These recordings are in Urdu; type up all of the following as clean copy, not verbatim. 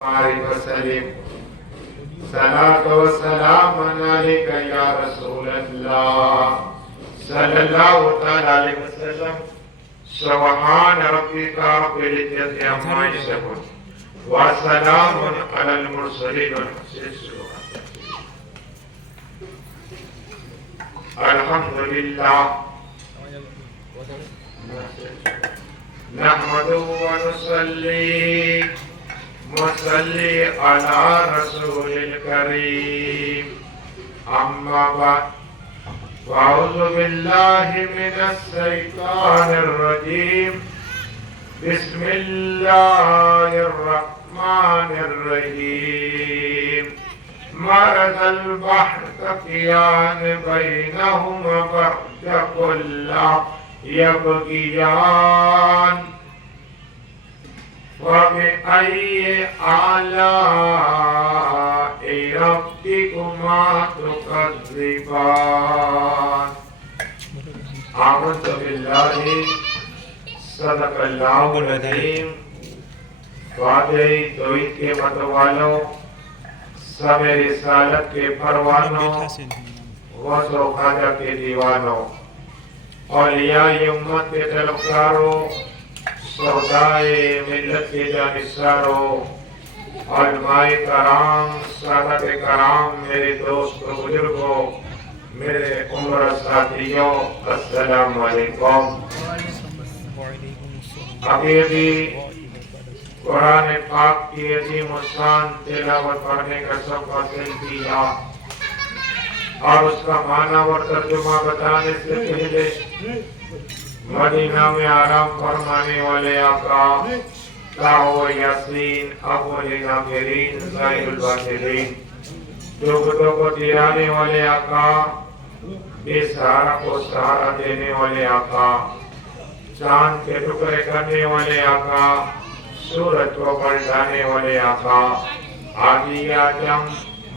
وسلم صلاة والسلام عليك يا رسول الله صلى الله تعالى عليه وسلم. سبحان ربك رب العزة عما يصفون وسلام على المرسلين الحمد لله نحمده ونصلي على رسول الكريم. أما بعد فأعوذ بالله من الشيطان الرجيم. بسم الله الرحمن الرحيم. مرج البحر يبغيان بينهما برزخ لا يبغيان فبأي آلاء ربكما تكذبان. آمنت بالله صدق اللہ العظیم. وعدے توحید کے متوالوں، سب رسالت کے پروانوں، غوث و خواجہ کے دیوانوں، اولیاء امت کے طلبکاروں، سودائے ملت کے جانثاروں، علماء کرام، سادات کرام، میرے دوست و بزرگوں، میرے عمر ساتھیوں، السلام علیکم. ابھی قرآن پاک کی عظیم الشان تلاوت پڑھنے کا سبق حاصل کیا اور اس کا معنی اور ترجمہ بتانے سے پہلے مدینہ میں آرام فرمانے والے آقا تاہو یاسین اول ناظرین ظاہر الباطلین، جگتوں کو دیرانے والے آقا، بے سہارا کو سہارا دینے والے آقا، چاند کے ٹکڑے کرنے والے آقا، سورج کو پلٹانے والے آقا، عادی اعظم،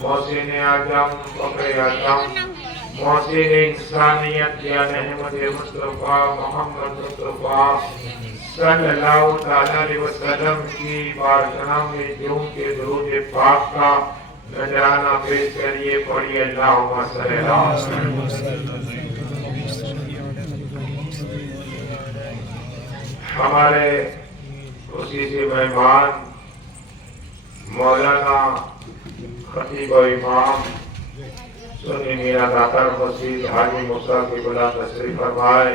محسن اعظم، فخر اعظم، محسن انسانیت یا احمد مصطفیٰ محمد مصطفیٰ صلی اللہ علیہ وسلم کی بارگاہ میں جوم کے درود پاک کا نذرانہ پیش کریے. پڑھیے اللہم صلی اللہ علیہ وسلم. ہمارے خصوصی مہمان مولانا خطیب و امام سنی میاں داتر مسجد حاجی موسیٰ کی بلا تشریف فرمائے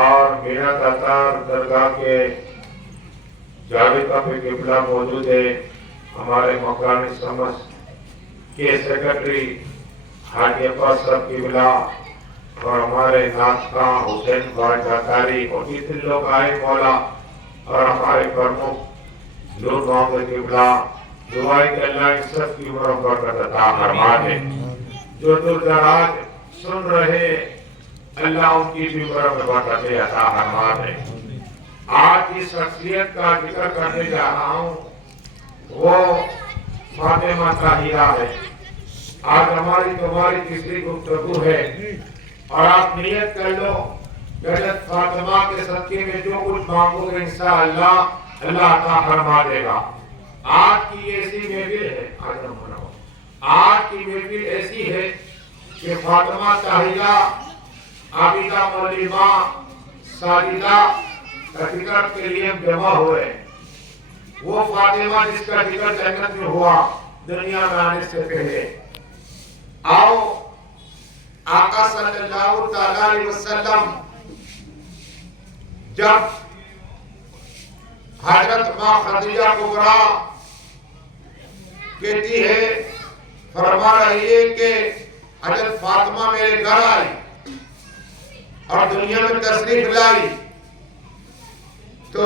اور میاں داتر درگاہ کے جاوید کعبے قبلہ موجود ہے. ہمارے مقامی سمجھ کے سیکرٹری حاجی عباس صاحب کی بلا اور ہمارے ناطقہ حسین بھائی جاتاری اور کتنے لوگ آئے مولا، اور ہمارے پرمکھ نور محمد قبلہ. دعائیں کہ اللہ ان سب کی عمر و برکت عطا فرما دے. جو دور دراز سن رہے اللہ ان کی بھی عمر و برکت عطا فرما دے. آج اس شخصیت کا ذکر کرنے جا رہا ہوں، وہ فاطمہ طاہرہ ہے. آج ہماری تمہاری تیسری گفتگو ہے اور آپ نیت کر لو حضرت فاطمہ کے صدقے میں جو کچھ مانگو گے انشاءاللہ اللہ عطا فرما دے گا. آج کی ایسی محفل ہے، آج کی محفل ایسی ہے کہ فاطمہ طاہرہ، عابدہ، معلمہ، ساجدہ کا ذکر کے لیے جمع ہوئے. وہ فاطمہ جس کا ذکر جنت میں ہوا دنیا میں آنے سے پہلے. آؤ آقا صلی اللہ علیہ وسلم جب حضرت ماں خدیجہ کبریٰ کہتی ہے، فرما رہی ہے کہ حضرت فاطمہ میرے گھر آئی اور دنیا میں تشریف لائی، تو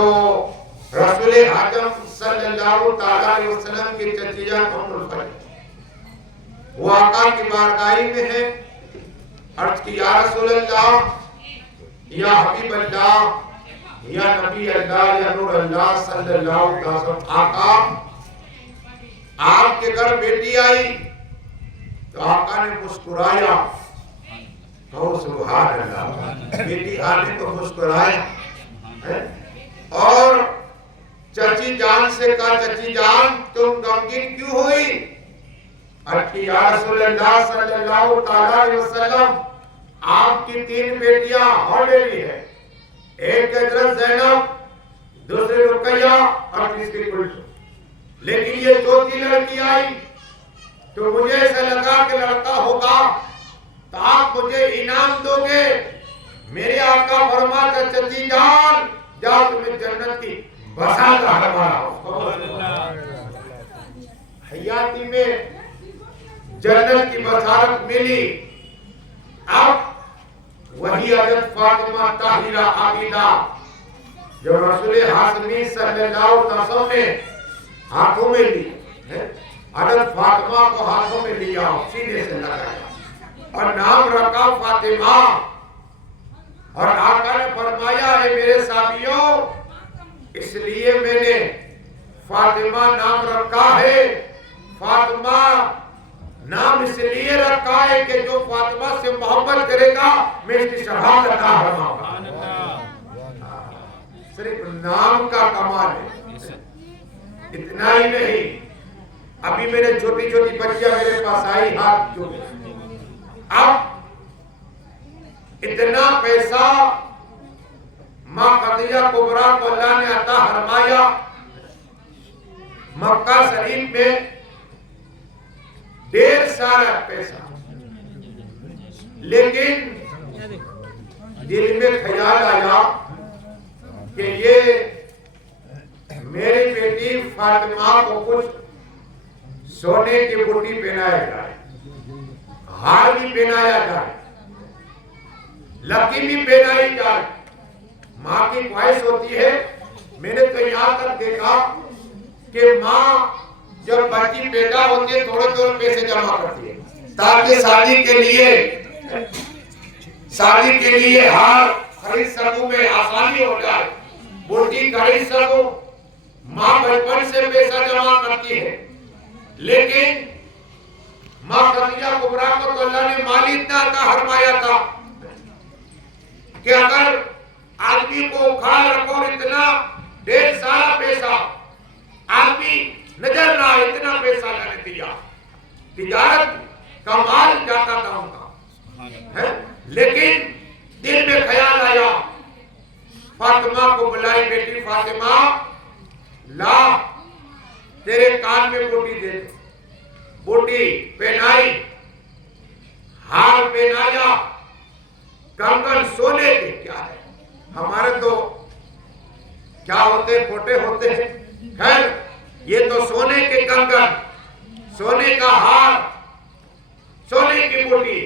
رسول اعظم صلی اللہ علیہ وسلم کی چچی جان ام الفضل وہ آقا کی بارگاہ میں ہے. عرض کی یا رسول اللہ، یا حبیب اللہ، یا نبی اللہ، یا نور اللہ صلی اللہ علیہ وسلم، آقا آپ کے گھر بیٹی آئی. تو آقا نے مسکرایا. کہو سبحان اللہ. بیٹی آنے کو مسکرایا اور چچی جان سے کہا چچی جان تم غمگین کیوں ہوئی؟ کہ یا رسول اللہ صلی اللہ تعالیٰ علیہ وسلم آپ کی 3 بیٹیاں آلریڈی ہے، ایک حضرت زینب، دوسری رقیہ اور تیسری کلثوم، لیکن یہ چوتھی لڑکی آئی تو مجھے ایسا لگا کہ لڑکا ہوگا تو آپ مجھے انعام دو گے۔ میرے آقا فرماتے چچی جان جاؤ تمہیں جنت کی بساط ہمارا حیاتی میں جنت کی بساط ملی۔ اب وہی حضرت فاطمہ طاہرہ عابدہ جو رسول ہاشمی صلی اللہ علیہ وسلم نے ہاتھوں میں لی، حضرت فاطمہ کو ہاتھوں میں لیا، سینے سے لگایا اور نام رکھا فاطمہ۔ اور آقا نے فرمایا اے میرے صحابیوں اس لیے میں نے فاطمہ نام رکھا ہے، فاطمہ نام اس لیے رکھا ہے کہ جو فاطمہ سے محبت کرے گا میں اس کی شفاعت عطا فرماؤں گا۔ صرف نام کا کمال ہے، اتنا ہی نہیں۔ ابھی میرے چھوٹی چھوٹی بچیاں میرے پاس آئی ہاتھ جو اب اتنا پیسہ ماں خدیجہ کبریٰ کو اللہ نے عطا فرمایا، مکہ شریف میں ڈھیر سارا پیسہ، لیکن دل میں خیال آیا کہ یہ میری بیٹی فاطمہ کو کچھ سونے کی بٹی پہنایا جائے، ہار بھی پہنایا جائے، لکی بھی پہنائی جائے۔ ماں کی خواہش ہوتی ہے، میں نے تو یہاں تک دیکھا کہ ماں جب بچی پیدا ہوتی ہے تھوڑے تھوڑے پیسے جمع کرتی ہے تاکہ شادی کے لیے ہار خرید سکوں، میں آسانی ہو جائے، بٹی خرید سکوں۔ ماں بچپن سے پیسہ جمع کرتی ہے، لیکن ماں خدیجہ کبریٰ کو تو اللہ نے مال اتنا عطا فرمایا تھا کہ اگر آدمی کو کھڑا رکھو اور اتنا ڈھیر سارا پیسہ آدمی نظر نہ آئے، اتنا پیسہ اللہ نے دیا، تجارت کا مال جاتا تھا ان کا۔ لیکن دل میں خیال آیا، فاطمہ کو بلائی، بیٹی فاطمہ لا تیرے کان میں بوٹی دے دو، بوٹی پہنائی، ہار پہنایا، کنگن سونے کے کیا ہے، ہمارے تو کیا ہوتے پھوٹے ہوتے ہیں، خیر یہ تو سونے کے کنگن، سونے کا ہار، سونے کی بوٹی،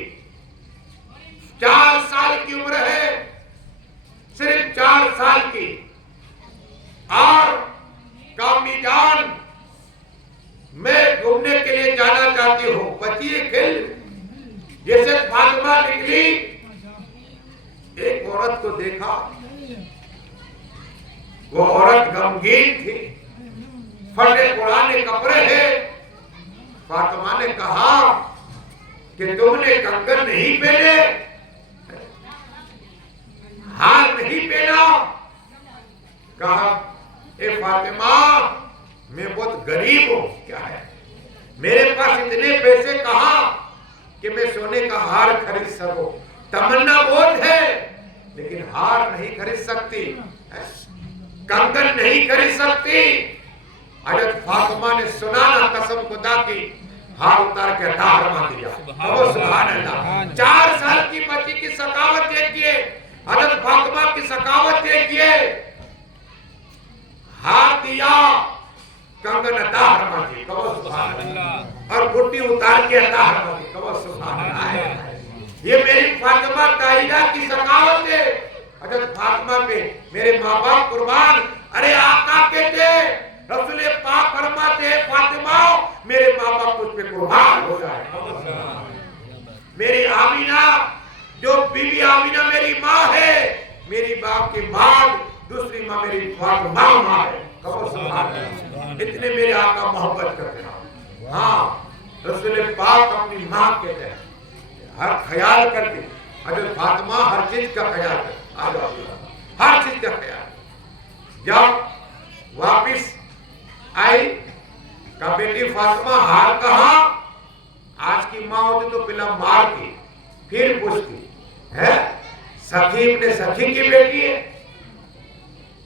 4 سال کی عمر ہے، صرف 4 سال کی، اور کامی جان میں گھومنے کے لیے جانا چاہتی ہوں، بچی کھل جیسے فاطمہ نکلی، ایک عورت کو دیکھا، وہ عورت غمگین تھی، پھٹے پرانے کپڑے ہیں۔ فاطمہ نے کہا کہ تم نے کنگن نہیں پہنے، ہار نہیں پہنا؟ کہا اے فاطمہ میں بہت غریب ہوں، کیا ہے میرے پاس اتنے پیسے کہاں کہ میں سونے کا ہار خرید سکوں، تمنا بہت ہے لیکن ہار نہیں خرید سکتی، کنگن نہیں خرید سکتی۔ حضرت فاطمہ نے سنا نا قسم خدا کی، ہار اتار کے عطا فرما دیا۔ سبحان اللہ، 4 سال کی بچی کی سخاوت دیکھیے، حضرت فاطمہ کی سخاوت دیکھیے، ہار دیا، کنگن عطا فرما دی، کہو سبحان اللہ، اور بٹی اتار کے عطا فرما دی، کہو سبحان اللہ۔ یہ میری فاطمہ طاہرہ کی سخاوت ہے۔ حضرت فاطمہ پہ میرے ماں باپ قربان، ارے آقا کہتے رسول پاک فرماتے ہیں فاطمہ میرے ماں باپ تجھ پہ قربان ہو جائے۔ میری آمینہ جو بی بی آمینہ میری ماں ہے، میری باپ کی ماں دوسری ماں میری فاطمہ ماں ہے، کہو سبحان اللہ۔ اتنے میرے آقا محبت کرتے ہیں۔ ہاں رسول پاک اپنی ماں کہتے ہیں، ہر خیال کرتے، حضرت فاطمہ ہر چیز کا خیال کرتے، ہر چیز کا خیال۔ جب واپس آئی، کہا بیٹی فاطمہ ہار کہاں؟ آج کی ماں ہوتی تو پہلا مارتی پھر پوچھتی ہے سخی اپنے سخی کی بیٹی ہے؟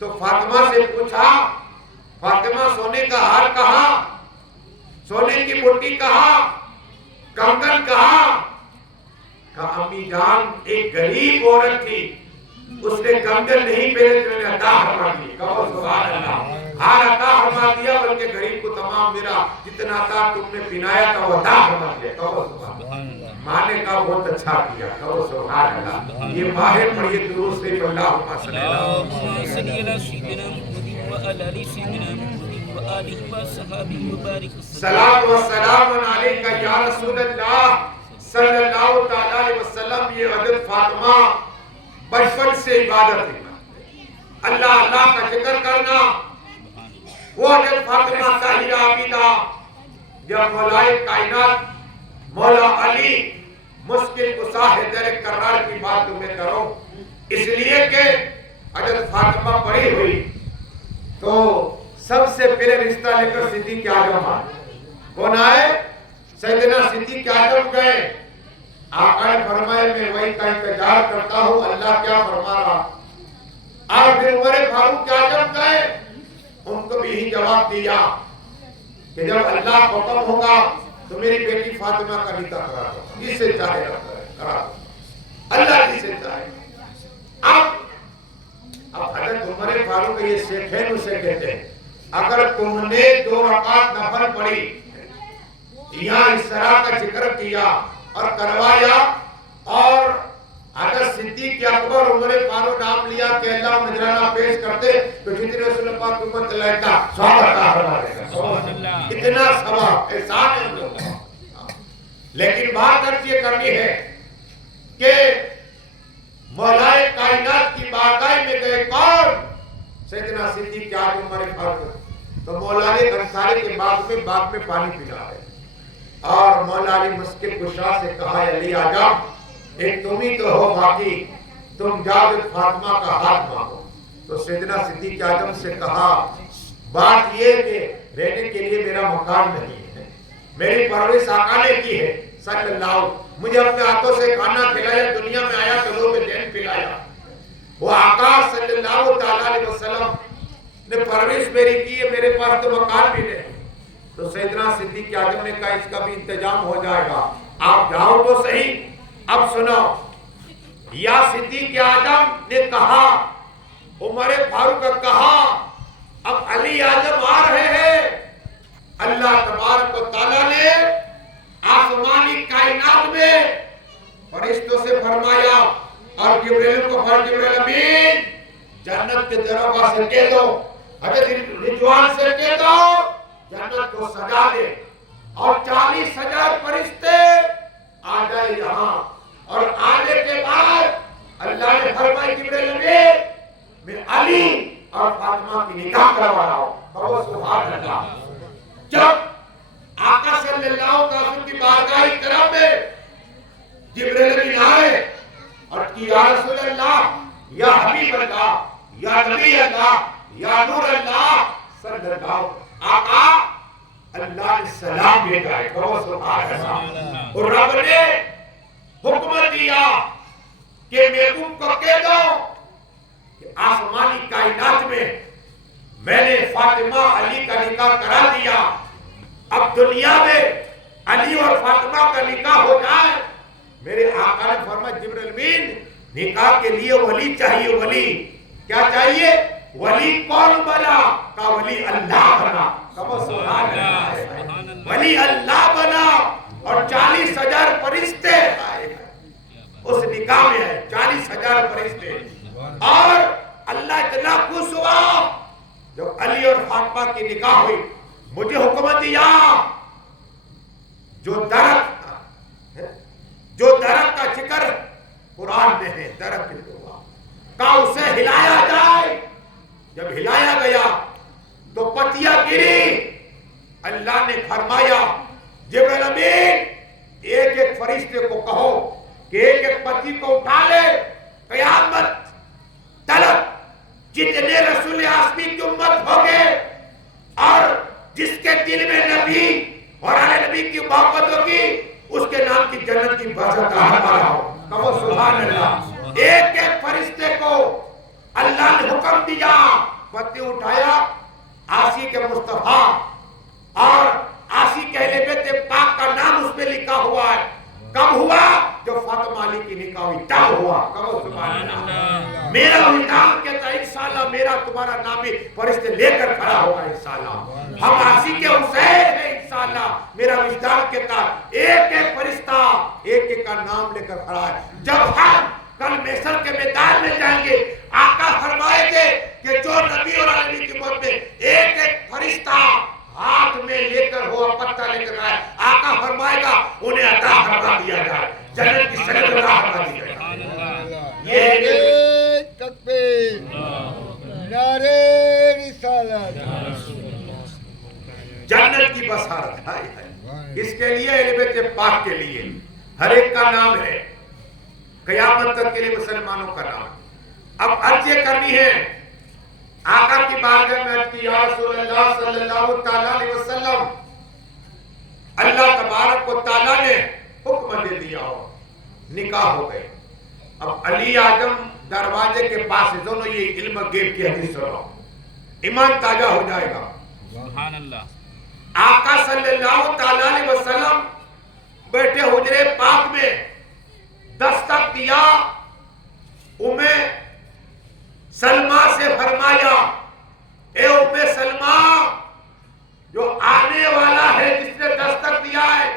تو فاطمہ سے پوچھا فاطمہ سونے کا ہار کہاں؟ سونے کی بوٹی کہاں؟ کنگن کہاں؟ کہا امی جان ایک غریب عورت تھی، اس نے کنگن نہیں پہنے تو انہیں عطا فرما دی. کہو سبحان اللہ. ہار عطا فرما دیا، بلکہ غریب کو تمام میرا جتنا تھا تم نے پہنایا تھا وہ عطا فرما دیا. کہو سبحان اللہ. ماں نے کہا بہت اچھا کیا. کہو سبحان اللہ. یہ ماہر پڑھیے درود شریف اللہم صلی علی سیدنا محمد وعلی آل سیدنا محمد وآلہ وصحبہ وبارک. صلاۃ و سلام علیک یا رسول اللہ صلی اللہ تعالی علیہ وسلم. یہ حضرت فاطمہ بچپن سے عبادت ہے، اللہ اللہ کا ذکر کرنا. وہ حضرت فاطمہ طاہرہ عابدہ جب مولائے کائنات مولا علی مشکل کشا حیدر کرار کی بات تمہیں کرو، اس لیے کہ حضرت فاطمہ پڑھی ہوئی تو سب سے پہلے رشتہ لے کر صدیق اعظم آئے. کون آئے؟ سیدنا صدیق اعظم گئے. آقا نے فرمایا میں وہی کا انتظار کرتا ہوں اللہ کیا فرما رہا. اور پھر عمر فاروق اعظم گئے، ان کو بھی یہی جواب دیا کہ جب اللہ کو حکم ہوگا تو میری بیٹی فاطمہ کا نکاح کرا دو، جس سے چاہے کرا دو، اللہ جس سے چاہے. اب حضرت عمر فاروق یہ شیخین اسے کہتے ہیں اگر تم نے 2 رکعت نفل پڑھی، یہاں اس طرح کا ذکر کیا اور کروایا، اور اگر صدیق اکبر عمر فاروق نام لیا کہ اللہ نذرانہ پیش کرتے تو جتنے رسول اللہ پاک امت لیتا ثواب عطا فرما دے گا. اتنا ثواب احسان ہے ہم لوگ. لیکن بات ارج یہ کرنی ہے کہ مولائے کائنات کی بارگاہ میں گئے کون؟ سیدنا صدیق اعظم عمر فاروق. تو مولا نے انصاری کے باغ میں پانی پلا ہے، اور مولا علی مشکل کشا سے کہا علی اعظم ایک تم ہی تو ہو، باقی تم جاؤ فاطمہ کا ہاتھ مانگو. تو سیدنا صدیق اعظم سے کہا بات یہ کہ رہنے کے لیے میرا مکان نہیں ہے، میری پرورش آقا نے کی ہے صلی اللہ. مجھے اپنے ہاتھوں سے کھانا کھلایا، دنیا میں آیا تو لوگ دین پلایا. وہ آقا صلی اللہ تعالی علیہ وسلم نے پرورش میری کی ہے، میرے پاس تو مکان بھی نہیں. تو سیدنا صدیق اعظم نے کہا اس کا بھی انتظام ہو جائے گا، آپ جاؤ تو صحیح. اب سنو، یا صدیق اعظم نے کہا، عمر فاروق نے کہا اب علی اعظم آ رہے ہیں. اللہ تبارک و تعالیٰ نے آسمانی کائنات میں فرشتوں سے فرمایا اور جبریل کو جبریل امین جنت کے دروازے سے کہہ دو، حضرت رضوان سے کہہ دو جنت کو سجا دے، اور 40,000 فرشتے آ جائے یہاں. اور آنے کے بعد اللہ نے فرمایا جبریل امین میں علی اور فاطمہ کی نکاح کروا رہا ہوں. بہت سبحان اللہ. جب آقا صلی اللہ علیہ وسلم کی بارگاہ کرم میں جبریل امین آئے اور کہ یا رسول اللہ، یا حبیب اللہ، یا نبی اللہ، یا نور اللہ صلی اللہ. آقا اللہ نے سلام بھیجا ہے. کہو سبحان اللہ. اور رب نے حکم دیا کہ محبوب کو کہہ دو کہ آسمانی کائنات میں نے فاطمہ علی کا نکاح کرا دیا، اب دنیا میں علی اور فاطمہ کا نکاح ہو جائے. میرے آقا نے فرمایا جبریل امین نکاح کے لیے ولی چاہیے. ولی کیا چاہیے؟ ولی کون بنا؟ کہا ولی اللہ بنا. سبحان اللہ. ولی اللہ بنا اور 40,000 فرشتے آئے اس نکاح میں ہے. 40,000 فرشتے. اور اللہ اتنا خوش ہوا جب علی اور فاطمہ کی نکاح ہوئی. مجھے حکم دیا جو درخت کا ذکر قرآن میں ہے، درخت کا اسے ہلایا جائے. جب ہلایا گیا تو پتیاں گری. اللہ نے فرمایا جبریل امین ایک ایک فرشتے کو کہو کہ ایک ایک پتی کو اٹھا لے، قیامت تلک جتنے رسول آسمی کی امت ہوگے اور جس کے دل میں نبی اور اہل نبی کی محبت ہوگی اس کے نام کی جنت کی بحثت ہمارا ہو. کہو سبحان اللہ. ایک ایک فرشتے کو اللہ نے حکم دیا, پتے اٹھایا, آسی کے مصطفیٰ اور آسی کے اہل بیت پاک کا نام اس میں لکھا ہوا ہے. کب ہوا؟ جو فاطمہ علی کی نکاح ہوئی تب ہوا. کہو سبحان اللہ. میرا وجدان کہتا ہے انشاءاللہ میرا تمہارا نام بھی فرشتے لے کر کھڑا ہوگا انشاءاللہ. ہم آسی کے حسین ہیں انشاءاللہ. میرا وجدان کہتا ہے ایک ایک فرشتہ ایک ایک کا نام لے کر کھڑا ہے. جب ہم کل محشر کے میدان میں جائیں گے, آقا فرمائے گے کہ جو نبی اور علی کی امت میں ایک ایک فرشتہ ہاتھ میں لے کر ہوا پتہ لے کر آئے, آقا فرمائے گا انہیں عطا فرما دیا جائے, جنت کی شرط عطا فرما دی جائے. یہ تکبیر, نعرہ رسالت, جنت کی بشارت ہے. اس کے لیے اہل بیت پاک کے لیے ہر ایک کا نام ہے, قیامت تک کے لیے مسلمانوں کا نام. اب عرض یہ کرنی ہے, آقا کی بارگاہ میں عرض کی, یا رسول اللہ صلی اللہ تعالیٰ علیہ وسلم, اللہ تبارک و تعالیٰ نے حکم دے دیا ہو, نکاح ہو گئے. اب علی اعظم دروازے کے پاس ہے, دونوں یہ علم غیب کی حدیث سنو, ایمان تازہ ہو جائے گا. سبحان اللہ. آقا صلی اللہ تعالیٰ علیہ وسلم بیٹھے حجرے پاک میں, دستک دیا, سلمہ سے فرمایا, اے سلمہ, جو آنے والا ہے جس نے دستک دیا ہے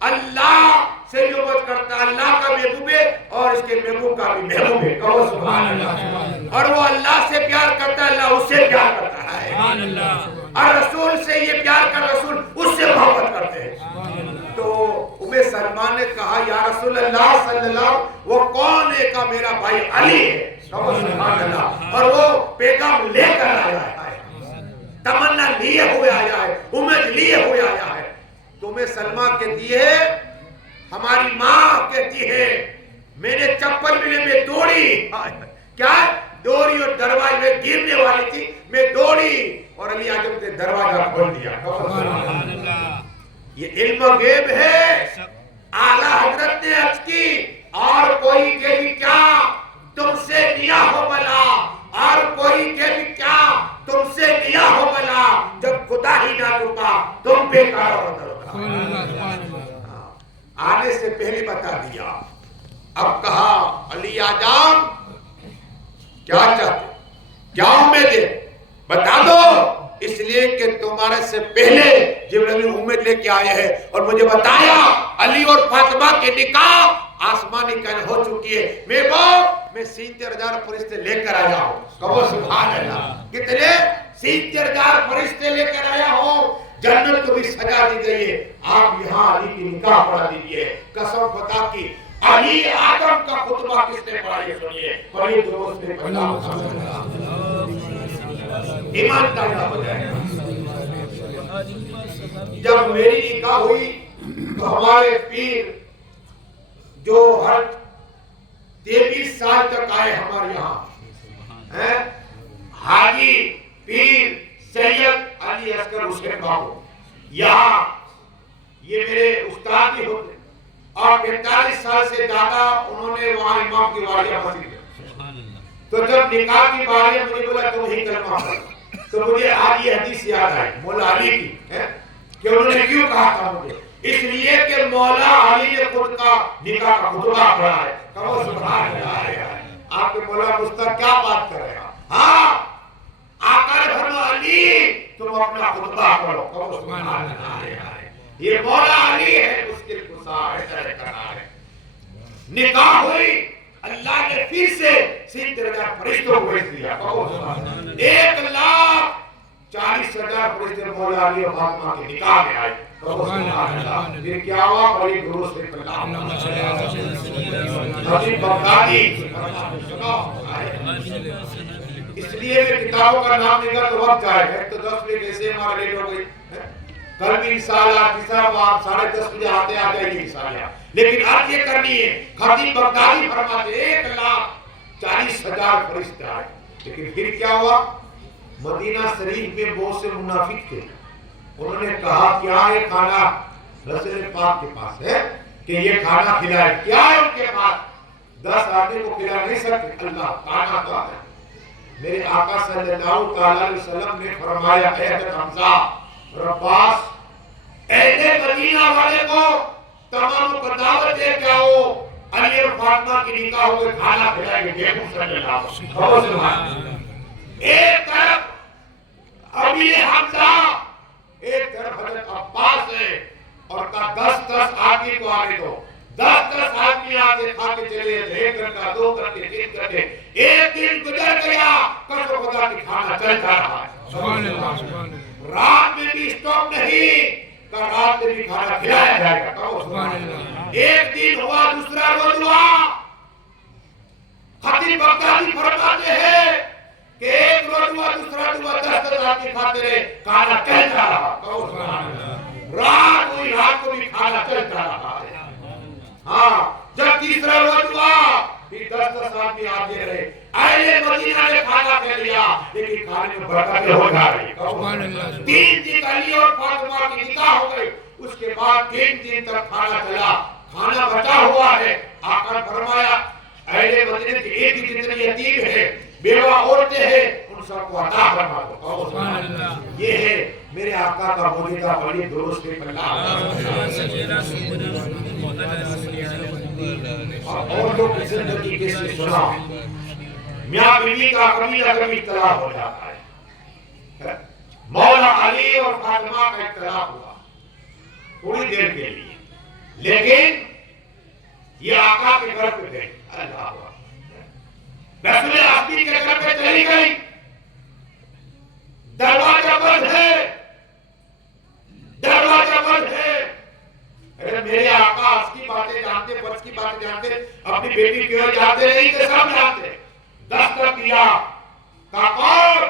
اللہ سے جو بات کرتا ہے, اللہ کا محبوب ہے اور اس کے محبوب کا بھی محبوب ہے. کہو سبحان اللہ. اور وہ اللہ سے پیار کرتا ہے, اللہ اس سے پیار کرتا ہے. سبحان اللہ. اور رسول سے یہ پیار کر, رسول اس سے محبت کرتے ہیں. تو سلمان نے کہا, یا رسول اللہ صلی اللہ, وہ کون ہے؟ کہا میرا بھائی علی ہے. سبحان اللہ. اور وہ پیغام لے کر آیا ہے, تمنا لیے ہوئے آیا ہے, امید لیے ہوئے آیا ہے. تمہیں سلمہ کہتی ہے, ہماری ماں کہتی ہے, میں نے چپل ملے میں دوڑی, کیا دوڑی اور دروازے میں گرنے والی تھی, میں دوڑی اور علی اعظم نے دروازہ کھول دیا. سبحان اللہ. یہ علم غیب ہے. اعلیٰ حضرت نے عرض کی, اور کوئی کہ بھی کیا تم سے نیا ہو بلا, اور کوئی کہ بھی کیا تم سے نیا ہو بلا, جب خدا ہی نہ رکا تم پہ کارو بدل. آنے سے پہلے بتا دیا. اب کہا علی اعظم کیا چاہتے, کیا امید ہے, بتا دو. اس لیے کہ تمہارے سے پہلے جبرائیل امید لے کے آئے ہیں اور مجھے بتایا علی اور فاطمہ کے نکاح آسمانی کہنے ہو چکی ہے. میں 70,000 فرشتے لے کر آیا ہوں. کہو سبحان اللہ. کتنے؟ 70,000 فرشتے لے کر آیا ہوں. جنت کو بھی سجا دی گئی ہے. آپ یہاں علی کی نکاح پڑھا دیجئے. قسم خدا کی, علی اعظم کا خطبہ کس نے پڑھا یہ سنیے, بڑی درست نے پڑھا. ایمان تازہ ہو جائے گا. جب میری نکاح ہوئی تو ہمارے پیر جو ہر 23 سال تک آئے ہمارے یہاں, حاجی پیر سید علی اصغر حسین بابو, یہاں یہ میرے استاد ہی ہوتے, اور 45 سال سے زیادہ انہوں نے وہاں امام کی واریہ مسجد. تو جب نکاح کی باری مجھے بولا تم ہی کلمہ پڑھو, تو مجھے آج یہ حدیث یاد آئی مولا علی کی, کہ انہوں نے کیوں کہا تھا مجھے, اس لیے کہ مولا علی نے خود کا نکاح کا خطبہ پڑھا ہے. کہو سبحان اللہ. آپ کے مولا مستق کیا بات کر رہے ہیں. ہاں, آقا نے فرمایا علی تم اپنا خطبہ پڑھو. کہو سبحان اللہ. یہ مولا علی ہے, مشکل کشا ہے. نکاح ہوئی, اللہ نے پھر سے 70,000 فرشتوں کو بھیج دیا. 1,40,000 فرشتے مولا علی و فاطمہ کے نکاح میں آئے. پھر کیا ہوا, بڑی درست سے کلام خطیب بغدادی. اس لیے میں کتابوں کا نام لے گا تو وقت جائے گا. تو 10 بجے کیسے ہمارا لیٹ ہو گئی, کل بھی انشاءاللہ تیسرا بار 10:30 بجے آتے آ جائے گی انشاءاللہ. لیکن عرض یہ کرنی ہے, خطیب بغدادی فرماتے 1,40,000 فرشتے آئے. لیکن پھر کیا ہوا؟ مدینہ شریف میں بہت سے منافق تھے، انہوں نے کہا کیا یہ کھانا رسول پاک کے پاس ہے کہ یہ کھانا کھلائے؟ کیا ہے ان کے پاس؟ 10 آدمی کو کھلا نہیں سکتے، اللہ کھانا تو ہے۔ میرے آقا صلی اللہ تعالی علیہ وسلم نے فرمایا اے حضرت حمزہ اور عباس، اہل مدینہ والے کو تمام کو دعوت دے کے آؤ، علی اور فاطمہ کی نکاح ہو کے کھانا کھلائیں گے۔ دیکھو صلی اللہ علیہ وسلم، ایک طرف ابی حمزہ، ایک طرف حضرت عباس ہے، اور کہا 10 آدمی کو آنے دو، 10 آدمی آتے کھا کے چلے، 1 گھنٹہ 2 گھنٹے 3 گھنٹے، ایک دن گزر گیا، قسم خدا کی کھانا چلتا رہا ہے۔ رات میں بھی اسٹاپ نہیں، کہ رات میں بھی کھانا کھلایا جائے گا۔ ایک دن ہوا، دوسرا روز ہوا، خطیب بغدادی فرماتے ہیں کہ ایک روز ہوا، دوسرا ہوا، 10 آدمی کھاتے رہے، کھانا چلتا رہا۔ رات ہوئی، رات کو بھی کھانا چلتا رہا ہے۔ ہاں، جب تیسرا روز ہوا، پھر 10 آدمی آتے رہے، اہل مدینہ نے کھانا کھا لیا، لیکن کھانے میں برکتیں ہو جا رہی۔ 3 دن علی اور فاطمہ کی نکاح ہو گئی، اس کے بعد 3 دن تک کھانا چلا، کھانا بچا ہوا ہے۔ آقا نے فرمایا اہل مدینہ کی ایک ہی جتنے یتیم ہے، بیوہ عورتیں ہیں، ان سب کو عطا فرما دو۔ یہ ہے میرے آقا کا موجودہ بڑی درست اللہ۔ اور جو زندگی کیسے سنا، میاں بیوی کا کبھی نہ کبھی اختلاف ہو جاتا ہے۔ مولا علی اور فاطمہ کا اختلاف ہوا تھوڑی دیر کے لیے، لیکن یہ آقا کے گھر پہ گئی، اللہ اکبر، رسول اقدس کے گھر پہ چلی گئی، دروازہ بند ہے، دروازہ بند ہے۔ ارے میرے آقا اس کی باتیں جانتے، فرض کی باتیں جانتے، اپنی بیٹی کیوں جانتے نہیں کہ سب جانتے۔ دستک دیا، کہا کون؟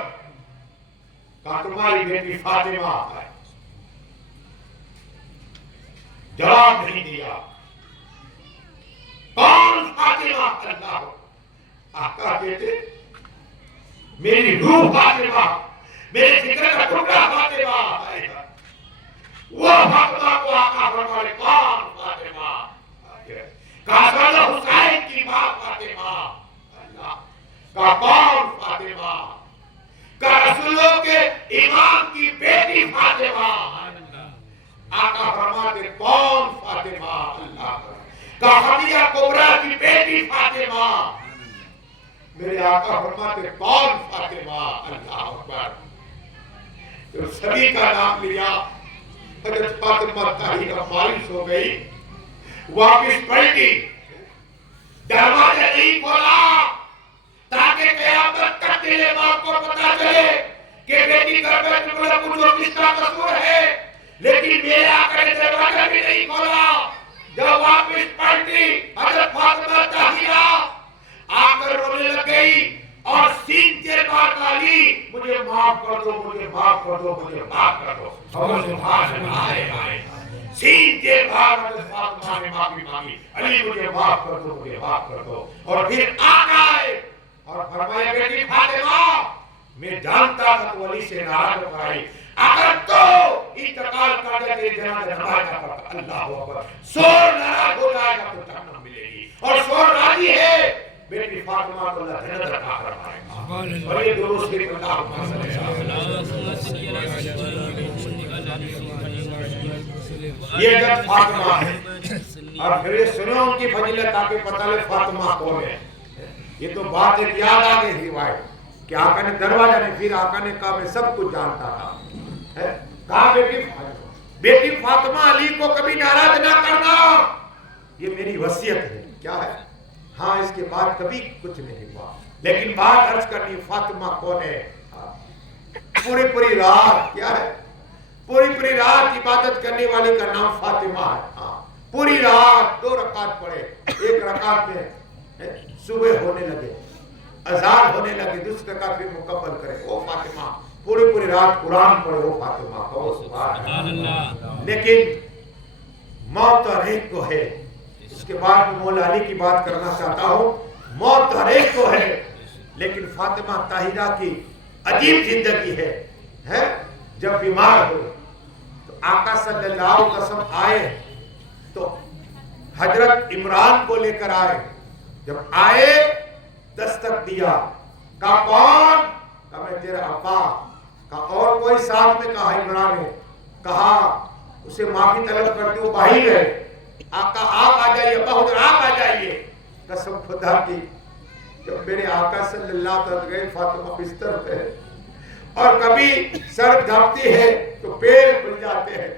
کہا تمہاری بیٹی فاطمہ ہے۔ جواب نہیں دیا، کون فاطمہ؟ اللہ، آقا کہتے میری روح فاطمہ، میرے ذکر کا ٹکڑا فاطمہ ہے۔ وہ فاطمہ کو آقا فرمائے کون فاطمہ؟ کہا حسین کی ماں فاطمہ۔ اللہ، کہا کون فاطمہ؟ کہا رسولوں کے امام کی بیٹی فاطمہ۔ آقا فرماتے کون فاطمہ؟ اللہ، کہا خدیجہ کبریٰ کی بیٹی فاطمہ۔ میرے آقا فرماتے کون فاطمہ؟ اللہ اکبر۔ تو سبھی کا نام لیا، حضرت فاطمہ طاہرہ مایوس ہو گئی، واپس پلٹی، دروازہ نہیں کھولا تاکہ قیامت تک دل باپ کو پتا چلے کہ بیٹی گھر میں ٹکڑا پوچھو کس کا قصور ہے، لیکن میرے آقا نے دروازہ بھی نہیں کھولا۔ جب واپس پلٹی، حضرت فاطمہ طاہرہ آ کر رونے لگ گئی اور سین کے بات آئی، مجھے معاف کر دو، مجھے معاف کر دو، مجھے معاف کر دو۔ سبحان اللہ، سین کے بعد حضرت فاطمہ نے معافی مانگی، علی مجھے معاف کر دو، مجھے معاف کر دو۔ اور پھر آقا آئے اور فرمایا بیٹی فاطمہ، میں جانتا تھا تو علی سے ناراض ہو گئی، اگر تو انتقال کر دے تیرے جنازے نماز نہ پڑھتا، اللہ اکبر، سور ناراض ہو جائے گا تو جہنم ملے گی، اور سور راضی ہے بیٹی فاطمہ کو اللہ جنت عطا فرمائے گا۔ اور یہ درست ہے اللہ یہ جب فاطمہ ہے، اور پھر یہ سنو ان کی فضیلت تاکہ پتہ لے فاطمہ کون ہے۔ یہ تو بات ایک یاد آ گئی روایت کہ آقا نے دروازہ نہیں، پھر آقا نے کہا میں سب کچھ جانتا تھا، کہا بیٹی فاطمہ علی کو کبھی ناراض نہ کرنا، یہ میری وصیت ہے۔ کیا ہے؟ ہاں، اس کے بعد کبھی کچھ نہیں ہوا، لیکن بات عرض کرنی، فاطمہ کون ہے؟ پوری رات، کیا ہے؟ پوری رات عبادت کرنے والی کا نام فاطمہ ہے۔ پوری رات 2 رکعت پڑھے، ایک رکعت میں صبح ہونے لگے، اذان ہونے لگے، دوسری رکعت پھر مکمل کرے، وہ فاطمہ پوری رات قرآن پڑھے، وہ فاطمہ کو سبحان اللہ۔ لیکن موت ہر ایک کو ہے، اس کے بعد میں مولا علی کی بات کرنا چاہتا ہوں، موت ہر ایک کو ہے، لیکن فاطمہ طاہرہ کی عجیب زندگی ہے جب بیمار ہو تو آقا صلی اللہ علیہ وسلم آئے تو حضرت عمران کو لے کر آئے. جب آئے دستک دیا, کہا کون؟ کہا میں تیرا ابا. کہا اور کوئی ساتھ میں؟ کہا عمران نے. کہا اسے معافی طلب کرتے ہو باہر ہے. آقا آپ آ جائیے, ابا حضور آپ آ جائیے. قسم خدا کی جب میرے آقا صلی اللہ علیہ وسلم گئے, فاطمہ بستر پہ اور کبھی سر ڈھانپتی ہے تو پیر کھل جاتے ہیں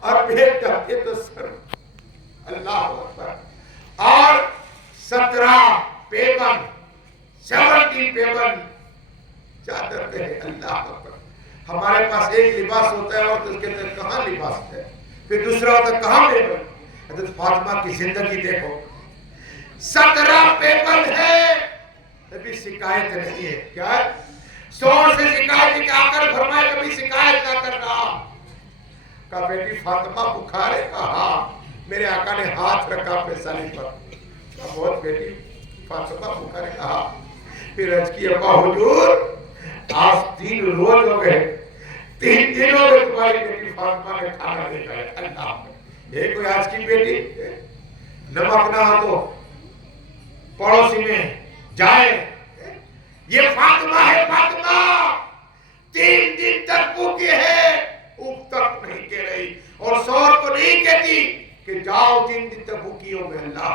اور پیر ڈھانپتے تو سر. اللہ اکبر. اور 17 پیبند 70 پیبند چادر پہ ہے. اللہ اکبر. ہمارے پاس ایک لباس ہوتا ہے اور اس کے اندر کہاں لباس ہے, پھر دوسرا ہوتا ہے کہاں پیبند. حضرت فاطمہ کی زندگی دیکھو, 17 پیبند ہے کبھی شکایت نہیں ہے. کیا ہے؟ سور سے شکایت کی آ کر فرمائے کبھی شکایت نہ کرنا. کہا بیٹی فاطمہ بخار ہے. کہا میرے آقا نے ہاتھ رکھا اپنے سالی پر. کہا بہت بیٹی فاطمہ بخار ہے. کہا پھر عرض کی ابا حضور آج 3 روز ہو گئے, 3 دن ہو گئے تمہاری بیٹی فاطمہ نے کھانا نہیں کھایا. اللہ یہ کوئی آج کی بیٹی نمک نہ ہو تو پڑوسی میں جائے. یہ فاطمہ ہے. فاطمہ 3 دن تک بھوکی ہے, اف تک نہیں کہہ رہی اور شوہر کو نہیں کہتی کہ جاؤ 3 دن تک بھوکی ہو گئے. اللہ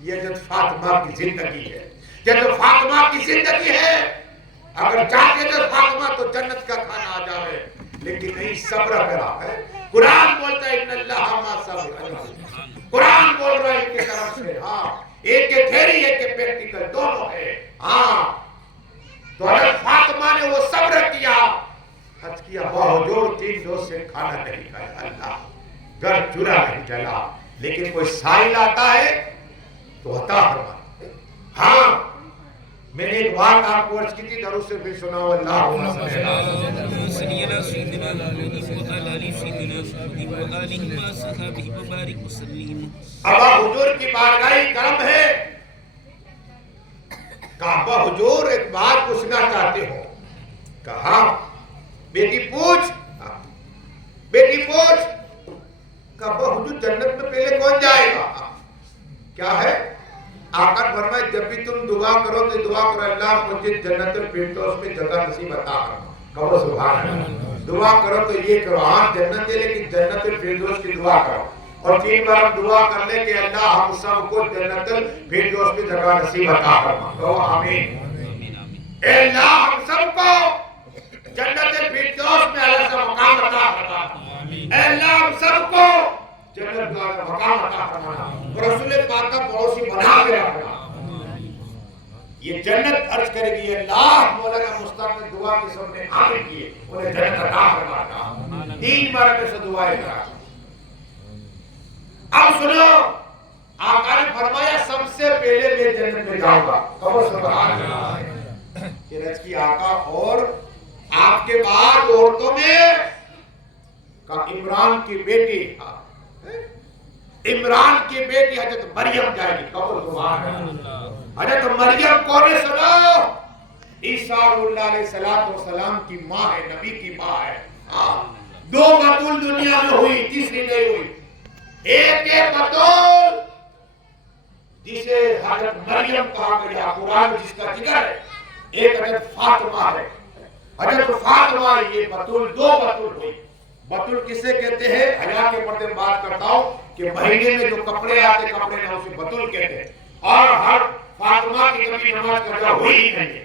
یہ حضرت فاطمہ کی زندگی ہے. جب فاطمہ کی زندگی ہے, اگر چاہتے تو فاطمہ تو جنت کا کھانا آ جائے, لیکن نہیں صبر کرا ہے. قرآن بولتا ہے ان اللہ ما صبر. قرآن بول رہا ہے ان کی طرف سے. ہاں ایک کے تھیری ایک کے پریکٹیکل دونوں ہے. ہاں تو حضرت فاطمہ نے وہ صبر کیا, حج کیا باوجود 3 روز سے کھانا نہیں کھایا. اللہ گھر چولہا نہیں جلا, لیکن کوئی سائل آتا ہے تو عطا فرماتا. ہاں میں نے ایک بات آپ کو عرض کی تھی, درود سے بھی سنا. اللہ صلی اللہ سیدنا محمد وعلی آلہ سیدنا وآلہ وصحبہ وبارک وسلم. ابا حضور کی بارگاہ کرم ہے. کہا ابا حضور ایک بات پوچھنا چاہتے ہو. کہا بیٹی پوچھ. بیٹی پوچھ. کہا ابا حضور جنت میں پہلے کون جائے گا؟ کیا ہے؟ آقا فرمائے جب بھی تم دعا کرو تو دعا کرو اللہ مجھے جنت الفردوس میں جگہ نصیب عطا کرنا. کہو سبحان اللہ. دعا کرو تو یہ کرو, ہاں جنت ہے لیکن جنت الفردوس کی دعا کرو. اور 3 بار ہم دعا کر لیں کہ اللہ ہم سب کو جنت الفردوس میں جگہ نصیب عطا کرنا. کہو آمین. اے اللہ ہم سب کو جنت الفردوس میں اللہ سے مقام عطا کرنا. اے اللہ ہم سب کو جنت کا مقام عطا فرمانا اور رسول پاک کا پڑوسی بنا کے رکھنا. یہ جنت عرض کرے گی. اللہ مولانا مصطفیٰ نے دعا کے سامنے عامل کیے, انہیں جنت عطا فرمانا. 3 بار میں سے دعائیں کرا. اب سنو, آقا نے فرمایا سب سے پہلے میں جنت میں جاؤں گا. کہو سبحان اللہ. یہ رض کی آقا اور آپ کے بعد عورتوں میں کا عمران کی بیٹی, عمران کی بیٹی حضرت مریم جائے گی. کہو سبحان اللہ. حضرت مریم کون ہے؟ سنو, عیسیٰ اللہ علیہ السلام کی ماں ہے, نبی کی ماں ہے. 2 بطول دنیا میں ہوئی, تیسری نہیں ہوئی. ایک بطول جسے حضرت مریم کہا گیا قرآن جس کا ذکر ہے, ایک حضرت فاطمہ ہے. حضرت فاطمہ یہ بطول 2 بطول ہوئی. بطول کسے کہتے ہیں؟ حیا کے پردے میں بات کرتا ہوں کہ مہینے میں جو کپڑے آتے کپڑے نہ اسے بطول کہتے ہیں. اور ہر فاطمہ کی کبھی نماز قضا ہوئی ہی نہیں ہے.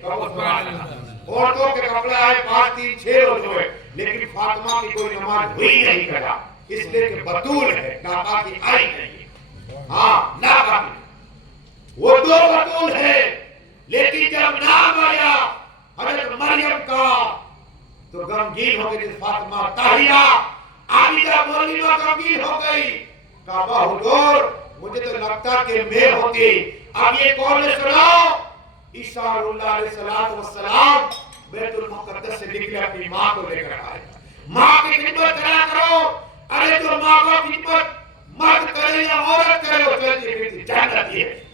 عورتوں کے کپڑے آئے 5 3 6 روز ہوئے, لیکن فاطمہ کی کوئی نماز ہوئی نہیں قضا, اس لیے کہ بطول ہے, ناپاکی آئی نہیں. ہاں ناپاکی وہ 2 بطول ہے, لیکن جب نام آیا حضرت مریم کا تو غمگین ہو گئی. فاطمہ طاہرہ عابدہ مومنہ غمگین ہو گئی. کہا حضور مجھے تو لگتا کہ میں ہوتی. اب یہ کون ہے سناؤ؟ عیسیٰ اللہ علیہ السلام بیت المقدس سے نکلے, اپنی ماں کو لے کر آئے. ماں کی خدمت کرا کرو. ارے جو ماں کا خدمت مرد کرے یا عورت کرے وہ چلتی پھرتی جنت ہے.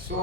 100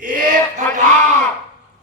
1000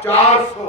400।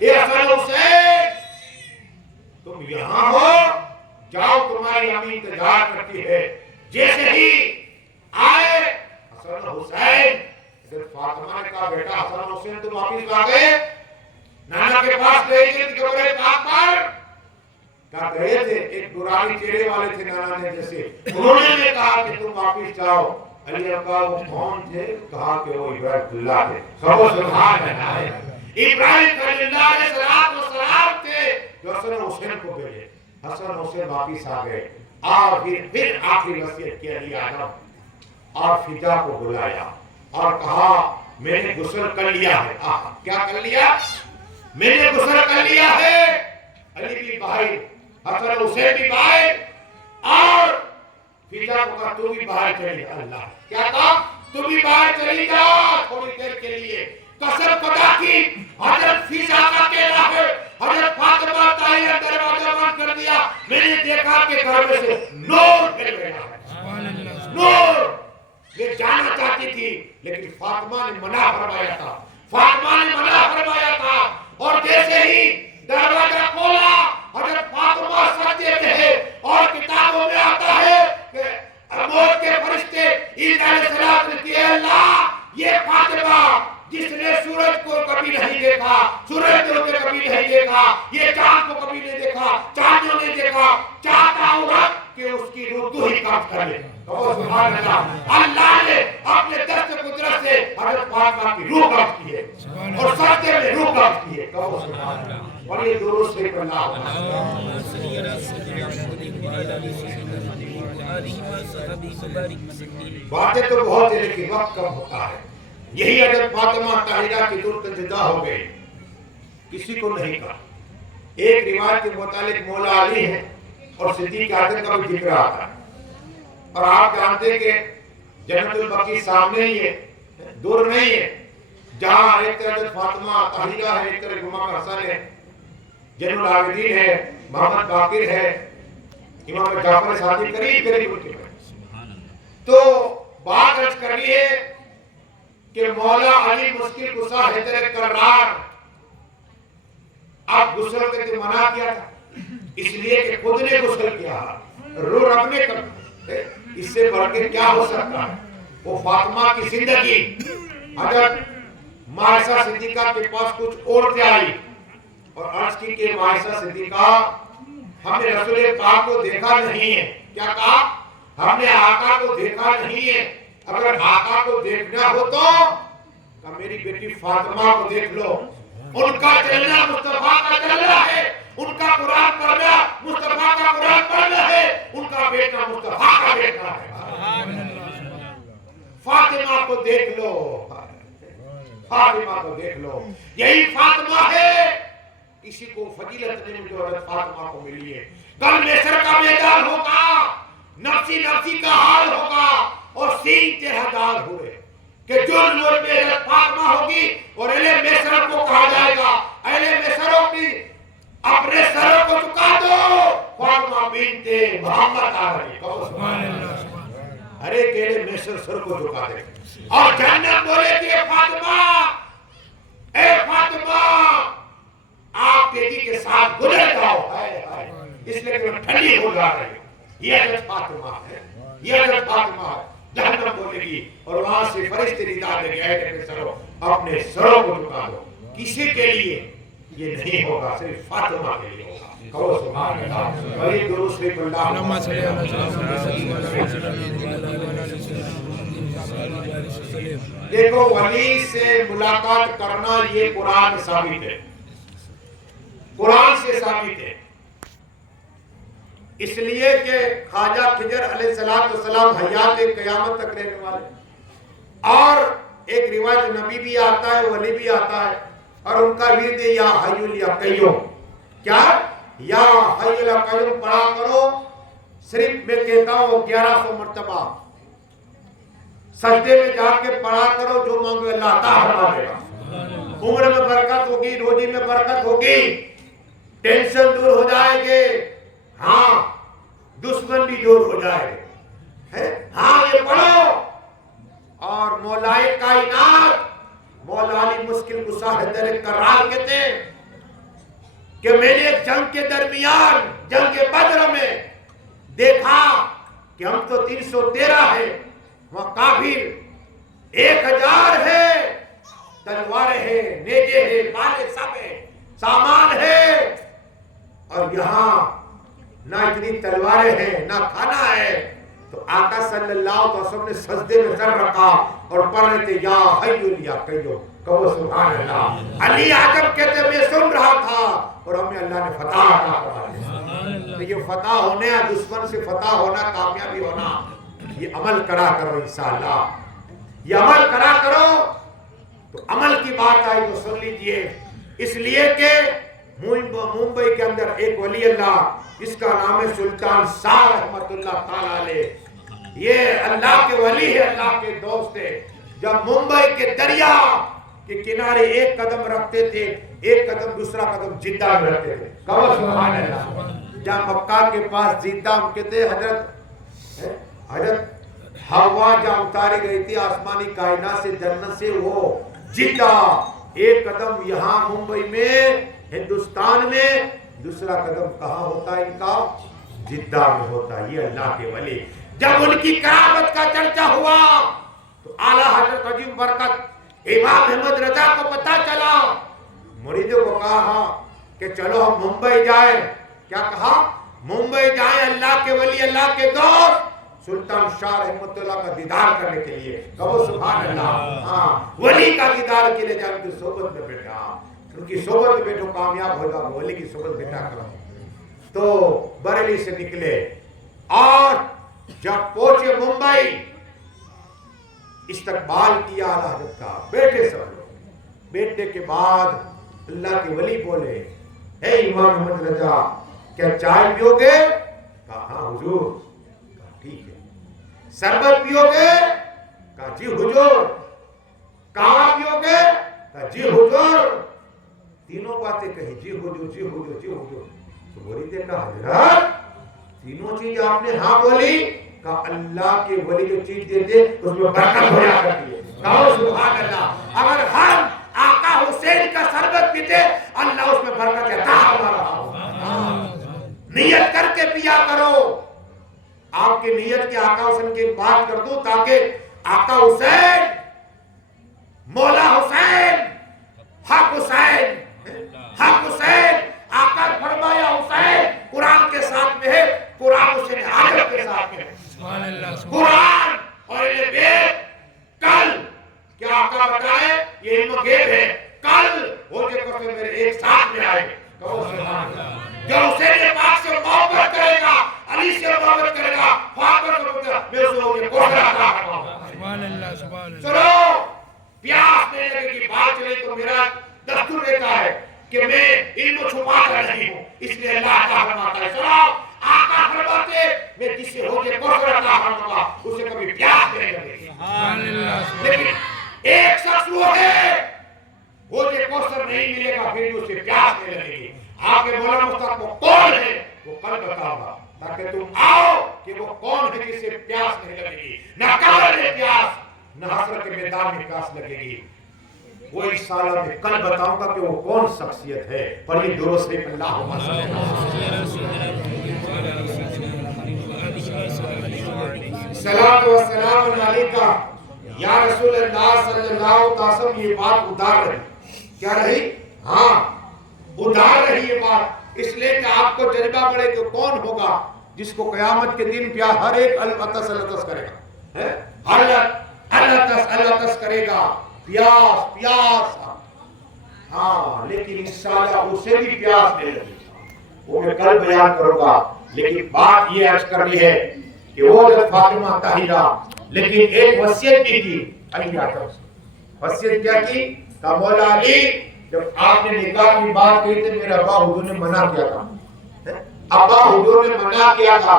اے حسن حسین تم یہاں ہو جاؤ تمہاری امی انتظار کرتی ہے جیسے ہی آئے حسن حسین حضرت فاطمہ نے کہا بیٹا حسن حسین تم واپس آ گئے نانا کے پاس لے گئے قبر پاک پر کہا گئے تھے ایک نورانی چہرے والے تھے نانا نے جیسے انہوں نے کہا کہ تم واپس جاؤ علی نے کہا وہ کون تھے کہا کہ وہ ابراہیم اللہ تھے کہو سبحان اللہ ابراہیم اللہ علیہ السلام تھے جو حسن حسین کو بھیجے حسن حسین واپس آ گئے اور پھر آخری وصیت کی علی اعظم اور فضا کو بلایا اور کہا میں نے غسل کر لیا ہے کیا کر لیا میں نے غسل کر لیا ہے علی بھی باہر حسن حسین بھی باہر اور فضا کو کہا تو بھی باہر چلی جا اللہ کیا کہا تو بھی باہر چلی جا تھوڑی دیر کے لیے قسم خدا کی حضرت فضا کا کہنا ہے حضرت فاطمہ طاہرہ دروازہ بند کر دیا میں نے دیکھا کہ گھر میں سے نور پھیل گیا ہے نور یہ جانا چاہتی تھی لیکن فاطمہ نے منع فرمایا تھا فاطمہ نے منع فرمایا تھا اور جیسے ہی دروازہ کھولا حضرت فاطمہ سجدے میں ہے اور کتابوں میں آتا ہے کہ موت کے فرشتے عیسیٰ علیہ السلام نے کہا اللہ یہ فاطمہ جس نے سورج کو کبھی نہیں دیکھا سورج کو کبھی نہیں دیکھا یہ چاند کو کبھی نہیں دیکھا چاندوں نے دیکھا چاہتا ہوں کہ اس کی روح تو ہی قبض کر لے سبحان اللہ اللہ نے اپنے دست قدرت سے حضرت فاطمہ کی روح قبض کی ہے اور سجدے میں روح قبض کی ہے کہو سبحان اللہ اور یہ درود سے اللہ باتیں تو بہت ہے لیکن وقت کم ہوتا ہے یہی حضرت فاطمہ طاہرہ کی ترک جدا ہو گئی کسی کو نہیں کہا ایک روایت کے متعلق مولا علی ہے اور صدیق اعظم کا بھی ذکر آتا ہے اور آپ جانتے ہیں کہ جنت البقیع سامنے ہی ہے دور نہیں ہے جہاں ایک طرف حضرت فاطمہ طاہرہ ہے ایک طرف امام حسن ہے زین العابدین ہے محمد باقر ہے امام جعفر صادق قریب ان کے تو بات عرض کرنی ہے کہ مولا علی مشکل کشا حیدر کرار اب غسل کے منع کیا تھا اس لیے کہ خود نے غسل کیا روح رب نے کر اس سے بڑھ کے کیا ہو سکتا ہے وہ فاطمہ کی زندگی حضرت مائشہ صدیقہ کے پاس کچھ عورتیں آئی اور عرض کی کہ مائشہ صدیقہ ہم نے رسول پاک کو دیکھا نہیں ہے کیا کہا ہم نے آقا کو دیکھا نہیں ہے اگر آقا کو دیکھنا ہو تو میری بیٹی فاطمہ کو دیکھ لو ان کا چلنا مصطفیٰ کا چلنا ہے ان کا قرآن پڑھنا مصطفیٰ کا قرآن پڑھنا ہے ان کا بیٹا مصطفیٰ کا بیٹا ہے فاطمہ کو دیکھ لو فاطمہ کو دیکھ لو یہی فاطمہ ہے کسی کو فضیلت نہیں جو حضرت فاطمہ کو ملی ہے کل محشر کا میدان ہوگا نفسی نفسی کا حال ہوگا اور سین تہدار ہوئے کہ جو نور میں حضرت فاطمہ ہوگی اور اہل محشر کو کہا جائے گا اہل محشروں کی اپنے سروں کو چکا دو فاطمہ بنت محمد آ رہی سبحان اللہ ہر ایک اہل محشر سر کو چکا دے اور جنت بولے کہ اے فاطمہ آپ تیزی کے ساتھ گزر جاؤ اس لیے کہ ٹھنڈی ہو جا رہی یہ حضرت فاطمہ ہے یہ حضرت فاطمہ ہے جہنم بولے گی اور وہاں سے فرشتے ندا دیں گے اے سرو اپنے سروں کو جھکا دو کسی کے لیے یہ نہیں ہوگا صرف فاطمہ کے لیے ہوگا کہو سبحان اللہ ولی درود شریف اللہم صلی دیکھو ولی سے ملاقات کرنا یہ قرآن ثابت ہے قرآن سے ثابت ہے اس لیے کہ خواجہ خضر علیہ السلام حیات قیامت تک رہنے والے اور ایک روایت نبی بھی آتا ہے ولی بھی آتا ہے اور ان کا ورد یا حی یا قیوم کیا یا حی یا قیوم پڑھا کرو صرف میں کہتا ہوں 1100 مرتبہ سجدے میں جا کے پڑھا کرو جو مانگو اللہ عطا فرما دے گا عمر میں برکت ہوگی روزی میں برکت ہوگی ٹینشن دور ہو جائے گے ہاں دشمن بھی دور ہو جائے گا ہاں یہ پڑھو اور مولائے کائنات مولا علی مشکل کشا حیدر کرار کہتے ہیں کہ میں نے ایک جنگ کے درمیان جنگ بدر میں دیکھا کہ ہم تو 313 ہیں، وہاں کافر 1000 ہے، تلواریں ہیں، نیزے ہیں، بالے سب ہیں، سامان ہے، اور یہاں نہ اتنی تلواریں ہیں نہ کھانا ہے۔ تو آقا صلی اللہ علیہ وسلم نے سجدے میں سر رکھا اور پڑھ رہے تھے یا حی یا قیوم، کہو سبحان اللہ۔ علی اعظم کہتے میں سن رہا تھا اور ہمیں اللہ نے فتح عطا فرمائی۔ تو یہ فتح ہونے، دشمن سے فتح ہونا، کامیابی ہونا، یہ عمل کرا کرو انشاءاللہ، یہ عمل کرا کرو۔ تو عمل کی بات آئی تو سن لیجئے، اس لیے کہ ممبئی کے اندر ایک ولی اللہ جس کا نام ہے سلطان شاہ رحمت اللہ تعالی علیہ، یہ اللہ کے ولی ہے، اللہ کے دوست ہے۔ جب ممبئی کے دریا کے کنارے ایک قدم رکھتے تھے، ایک قدم دوسرا قدم جدہ میں رکھتے تھے، کہو سبحان اللہ۔ جہاں مکہ کے پاس جدہ، ہم کہتے ہیں حضرت ہوا جہاں اتاری گئی تھی آسمانی کائنات سے، جنت سے، وہ جدہ، ایک قدم یہاں ممبئی میں ہندوستان میں، دوسرا قدم کہاں ہوتا ہے ان کا؟ جدہ میں ہوتا ہے۔ یہ اللہ کے ولی، جب ان کی کرامت کا چرچا ہوا تو اعلیٰ حضرت عظیم برکت امام احمد رضا کو پتا چلا، مریدوں کو کہا کہ چلو ہم ممبئی جائیں۔ کیا کہا؟ ممبئی جائیں اللہ کے ولی، اللہ کے دوست سلطان شاہ رحمت اللہ کا دیدار کرنے کے لیے، کہو سبحان اللہ۔ ہاں، ولی کا دیدار کے لیے جان کی صحبت میں بیٹھا، ان کی صحبت میں بیٹھو کامیاب ہوگا، ولی کی صحبت بیٹھا کرو۔ تو بریلی سے نکلے اور جب پہنچے ممبئی، استقبال کیا اعلیٰ حضرت کا، بیٹھے سب لوگ۔ بیٹھنے کے بعد اللہ کے ولی بولے، اے امام احمد رضا کیا چائے پیو گے؟ کہا ہاں حضور۔ کہا ٹھیک ہے۔ شربت پیو گے؟ کہا جی حضور۔ کہوا پیو گے؟ کہا جی حضور۔ تینوں باتیں کہی، جی حضور، جی حضور، جی حضور۔ تو مریدے کہا حضرت تینوں چیز آپ نے ہاں بولی؟ کہا اللہ کے ولی جو چیز دیتے اس میں برکت ہو جا کرتی ہے، کہو سبحان اللہ۔ اگر ہم آقا حسین کا شربت پیتے اللہ اس میں برکت عطا فرماتا۔ نیت کر کے پیا کرو۔ آپ کی نیت کے آقا حسین کی بات کر دوں تاکہ آقا حسین، مولا حسین، حق حسین، حق حسین، آقا فرمایا حسین قرآن کے ساتھ میں ہے، قرآن حسین حاجت کے ساتھ میں ہے۔ قرآن اور یہ بیت کل کیا آقا بتائے یہ علم غیب ہے، کل وہ جو کفے میرے ایک ساتھ میں آئے، کہو سبحان اللہ۔ جو حسین پاک سے محبت کرے گا، علی سے محبت کرے گا، فاطمہ سے محبت کرے گا، میں اسے ہوگی کوہرہ عطا فرماؤں۔ سبحان اللہ، سبحان اللہ۔ سنو، پیاس دینے کی بات چلے تو میرا دستور رہتا ہے کہ میں علم چھپا کر نہیں ہوں، اس لیے اللہ عطا فرماتا ہے۔ سنو، آقا فرماتے میں جس سے ہوگی کوہرہ عطا فرماؤں گا، اسے کبھی پیاس نہیں لگے گی۔ لیکن ایک شخص وہ ہے وہ جو کوثر نہیں ملے گا پھر بھی اسے پیاس نہیں لگے گی۔ آپ کے مولا مصطفیٰ کو کون ہے وہ کل بتاؤں گا تاکہ تم آؤ کہ وہ کون ہے جسے پیاس نہیں لگے گی، نہ قبر میں پیاس نہ حشر کے میدان میں پیاس لگے گی۔ وہ انشاءاللہ میں کل بتاؤں گا کہ وہ کون شخصیت ہے۔ پڑھیے درود شریف اللہم صلی صلاۃ و سلام علیکہ یا رسول اللہ صلی اللہ علیہ وسلم۔ یہ بات ادار رہی، کیا رہی؟ ہاں ادار رہی یہ بات، اس لیے کہ آپ کو جذبہ بڑھے کہ کون ہوگا جس کو قیامت کے دن پیاس ہر ایک الاتس الاتس کرے گا، الاتس کرے گا، پیاس پیاس۔ ہاں لیکن انشاءاللہ اسے بھی پیاس نہیں لگے گی، وہ میں کل بیان کروں گا۔ لیکن بات یہ عرض کرنی ہے کہ وہ حضرت فاطمہ طاہرہ لیکن ایک وصیت بھی کی علی اعظم سے۔ وصیت کیا کی؟ کہ مولا علی جب آپ نے نکاح کی بات کہی تھی میرے ابا حضور نے منع کیا تھا، ابا حضور نے منع کیا تھا۔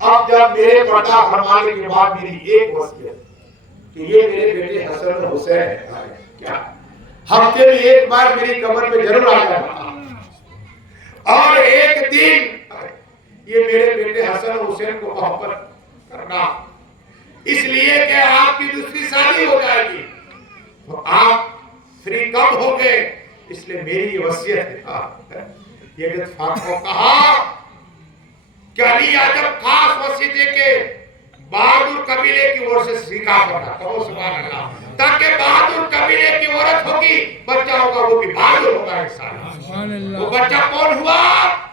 اب جب میرے پردہ فرمانے کے بعد میری ایک وصیت کہ یہ میرے بیٹے حسن و حسین ہے، کیا ہفتے میں ایک بار میری قبر پہ ضرور آ جانا، اور ایک دن یہ میرے بیٹے حسن و حسین کو محبت کرنا، اس لیے کہ آپ کی دوسری شادی ہو جائے گی تو آپ فری کم ہو گئے، اس لیے میری یہ وصیت ہے۔ یہ اتفاق کو کہا کہ علی اعظم خاص وصیت ہے کہ بہادر قبیلے کی اور سے سیکھا پڑا، کہو سبحان اللہ، تاکہ بہادر قبیلے کی عورت ہوگی، بچہ ہوگا وہ بھی بہادر ہوگا انشاءاللہ۔ وہ بچہ کون ہوا؟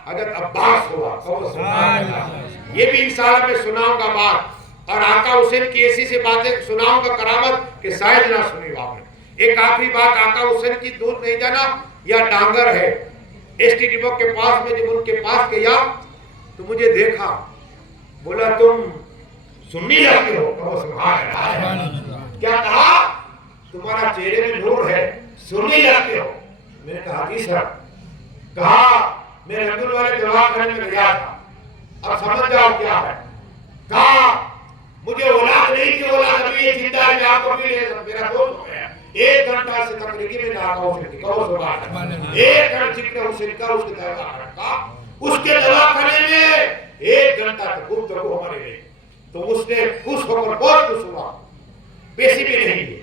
حضرت عباس ہوا، کہو سبحان اللہ۔ یہ بھی انشاءاللہ میں سناؤں گا بات، اور آقا حسین کی ایسی سی باتیں سناؤں گا کرامت کہ شاید نہ سنی ہو آپ نے۔ ایک آخری بات، آقا حسین کی دودھ نہیں جانا یا ڈانگر ہے، ایس ٹی ڈپو کے پاس میں جب ان کے پاس گیا تو مجھے دیکھا، بولا تم سنی لگتے ہو، کہو سبحان اللہ۔ کیا کہا؟ تمہارا چہرے میں نور ہے، سنی لگتے ہو۔ میں نے کہا جی سر۔ کہا میں رنگل والے دعا کرنے میں گیا تھا، اب سمجھ جاؤ کیا ہے۔ کہا مجھے اولاد نہیں تھی، اولاد ابھی یہ زندہ ہے، میں آپ کو بھی لے سکتا، میرا دوست ہو گیا۔ 1 گھنٹہ سے تقریبی میں آقا حسین کی، کہو سبحان اللہ، 1 گھنٹہ ذکر حسین کا اس کے دعویٰ کرتا، اس کے دعویٰ کرنے میں 1 گھنٹہ تک گفتگو ہمارے رہی۔ تو اس نے خوش ہو کر بہت خوش ہوا، پیسے بھی نہیں ہے،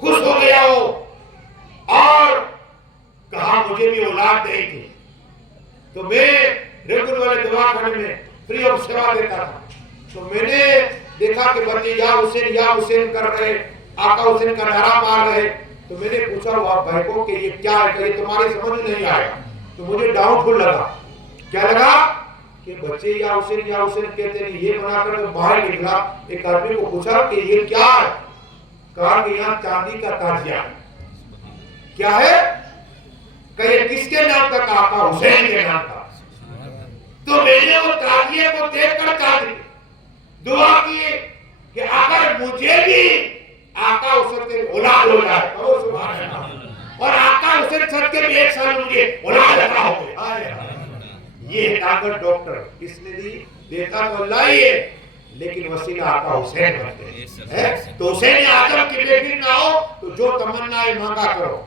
خوش ہو گیا وہ، اور کہا مجھے بھی اولاد نہیں تھی تو میں ریگولر والے دعا کرنے میں فری آف سیوا دیتا تھا۔ تو میں نے دیکھا کہ بچے یا حسین کر رہے، آقا حسین کا نعرہ مار رہے، تو میں نے پوچھا وہ آپ بھائی کو کہ یہ کیا ہے، کہ یہ تمہاری سمجھ نہیں آئے گا۔ تو مجھے ڈاؤٹ فل لگا، کیا لگا کہ بچے یا حسین کہتے ہیں، یہ بنا کر باہر نکلا۔ ایک آدمی کو پوچھا کہ یہ کیا ہے، کہا کہ یہاں چاندی کا تاجیہ کیا ہے، کہ یہ کس کے نام کا، کہا آقا حسین کے نام کا۔ تو میں نے وہ تاجیہ کو دیکھ کر چاندی دعا کی کہ اگر مجھے بھی آقا حسین کے اولاد ہو جائے، کہو سبحان اللہ، اور آقا حسین صدقے میں 1 سال مجھے اولاد عطا ہو گئے۔ یہ ڈاکٹر ڈاکٹر کس نے دی؟ دیتا تو اللہ ہی ہے، لیکن وسیلہ آقا حسین بنتے ہیں۔ تو حسین اعظم کی بیٹی نہ ہو تو جو تمنا ہے مانگا کرو،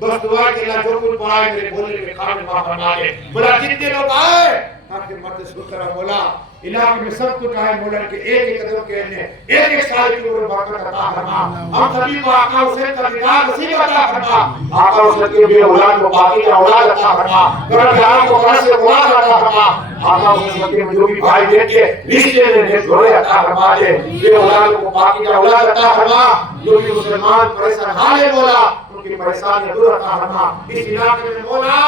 بس دعا کہ اللہ جو کچھ پڑھا ہے میرے بولنے میں کام معاف فرما دے۔ بولا جتنے لوگ آئے تاکہ مرد شکر مولا علاقے میں سب کچھ آئے، مولا کے ایک قدم کے لیے 1 سال کی عمر برکت عطا فرما۔ ہم سبھی کو آقا حسین کا دیدار نصیب عطا فرما، آقا حسین کے بھی اولاد کو باقی کا اولاد عطا فرما، گھر جہاں کو گھر سے اولاد عطا فرما، آقا حسین کے جو بھی بھائی بیٹے رشتے میں جوڑے عطا فرما دے، یہ اولاد کو باقی کا اولاد عطا فرما، جو بھی مسلمان پریشان حال ہے مولا ان کی پریشانی دور عطا فرما۔ اس علاقے میں مولا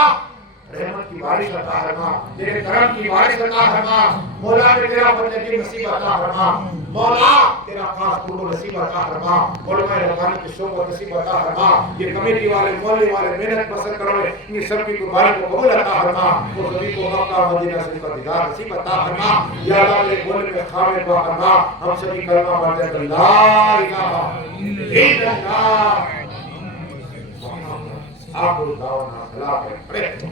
رحمت کی بارش عطا فرما، تیرے کرم کی بارش عطا فرما، مولا نے تیرا فضل کی نصیب عطا فرما، مولا تیرا خاص قرب نصیب عطا فرما، علماء ربانی کی صحبت نصیب عطا فرما، یہ کمیٹی والے محلے والے محنت پسند کرو ان سب کی قربانی کو قبول عطا فرما، وہ سبھی کو مکہ مدینہ شریف کا دیدار نصیب عطا فرما۔ یا اللہ میرے بولنے میں خامے دعا فرما، ہم سبھی کلمہ پڑھتے ہیں لا الہ الا اللہ۔ آپ کو دعوانا خلاف ہے